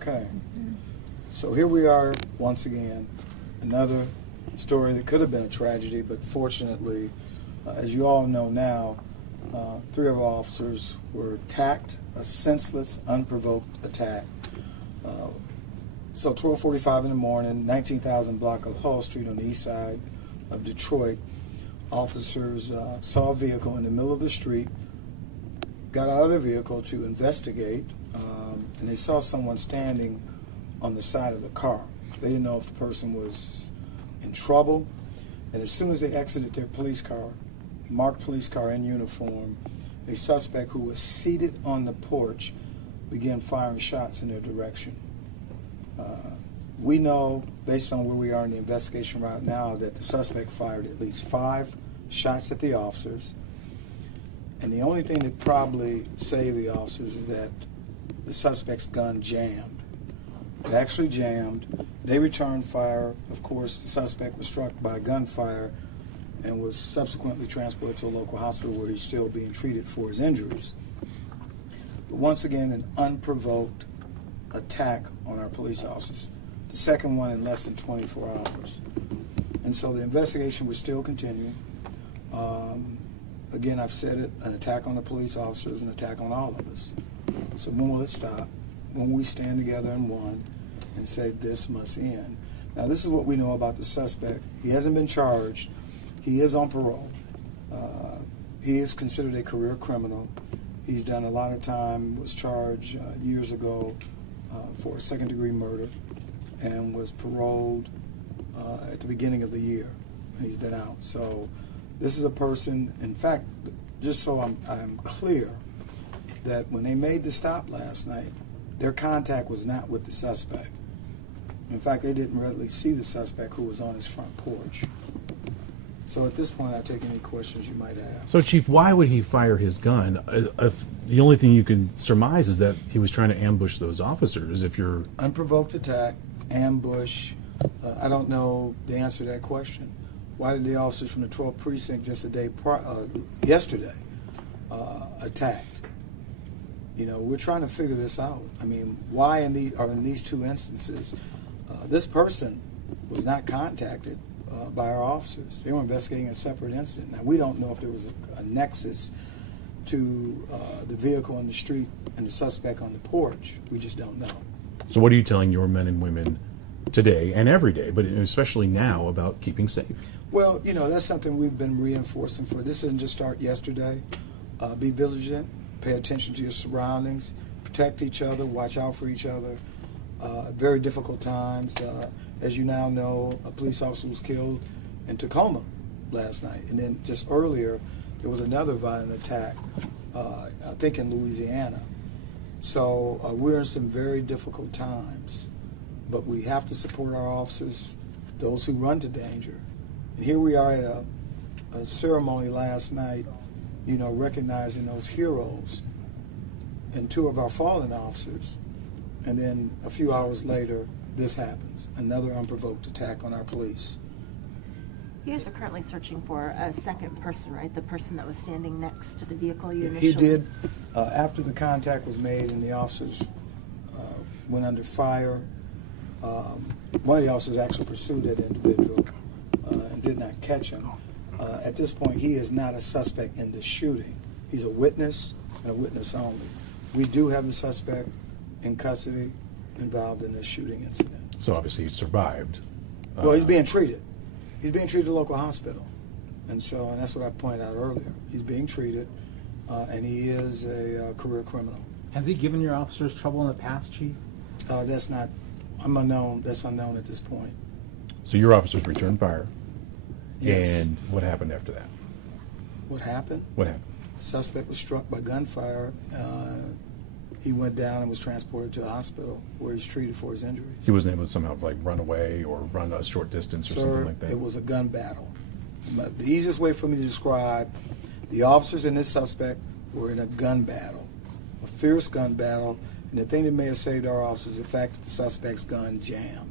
Okay. Yes, sir. So here we are once again, another story that could have been a tragedy, but fortunately, as you all know now, 3 of our officers were attacked, a senseless, unprovoked attack. So 12:45 in the morning, 19,000 block of Hull Street on the east side of Detroit, officers saw a vehicle in the middle of the street, got out of their vehicle to investigate, and they saw someone standing on the side of the car. They didn't know if the person was in trouble, and as soon as they exited their police car, marked police car in uniform, a suspect who was seated on the porch began firing shots in their direction. We know, based on where we are in the investigation right now, that the suspect fired at least 5 shots at the officers, and the only thing that probably saved the officers is that the suspect's gun jammed. It actually jammed. They returned fire. Of course, the suspect was struck by gunfire and was subsequently transported to a local hospital where he's still being treated for his injuries. But once again, an unprovoked attack on our police officers. The second one in less than 24 hours. And so the investigation will still continue. Again, I've said it, an attack on the police officers, an attack on all of us. So when will it stop? When we stand together in one and say this must end. Now, this is what we know about the suspect. He hasn't been charged. He is on parole. He is considered a career criminal. He's done a lot of time, was charged years ago for a second-degree murder and was paroled at the beginning of the year. He's been out. So this is a person, in fact, just so I'm clear, that when they made the stop last night, their contact was not with the suspect. In fact, they didn't readily see the suspect who was on his front porch. So at this point, I take any questions you might have. So, Chief, why would he fire his gun? If the only thing you can surmise is that he was trying to ambush those officers. If you're unprovoked attack, ambush, I don't know the answer to that question. Why did the officers from the 12th precinct just a day yesterday attacked? You know, we're trying to figure this out. I mean, why in these 2 instances, this person was not contacted by our officers. They were investigating a separate incident. Now, we don't know if there was a nexus to the vehicle on the street and the suspect on the porch. We just don't know. So what are you telling your men and women today and every day, but especially now, about keeping safe? Well, you know, that's something we've been reinforcing for. This didn't just start yesterday. Be vigilant, pay attention to your surroundings, protect each other, watch out for each other. Very difficult times. As you now know, a police officer was killed in Tacoma last night. And then just earlier, there was another violent attack, I think in Louisiana. So we're in some very difficult times. But we have to support our officers, those who run to danger. And here we are at a ceremony last night, you know, recognizing those heroes and 2 of our fallen officers. And then a few hours later, this happens, another unprovoked attack on our police. You guys are currently searching for a second person, right? The person that was standing next to the vehicle you initially... He did. After the contact was made and the officers went under fire, one of the officers actually pursued that individual and did not catch him. At this point, he is not a suspect in the shooting. He's a witness and a witness only. We do have a suspect in custody involved in this shooting incident. So obviously he survived. Well, he's being treated. He's being treated at a local hospital. And that's what I pointed out earlier. He's being treated, and he is a career criminal. Has he given your officers trouble in the past, Chief? That's unknown at this point. So your officers returned fire. Yes. And what happened after that? What happened? What happened? The suspect was struck by gunfire. He went down and was transported to a hospital where he's treated for his injuries. He wasn't able to somehow run away or run a short distance or something like that? It was a gun battle. But the easiest way for me to describe, the officers and this suspect were in a gun battle, a fierce gun battle, and the thing that may have saved our officers is the fact that the suspect's gun jammed.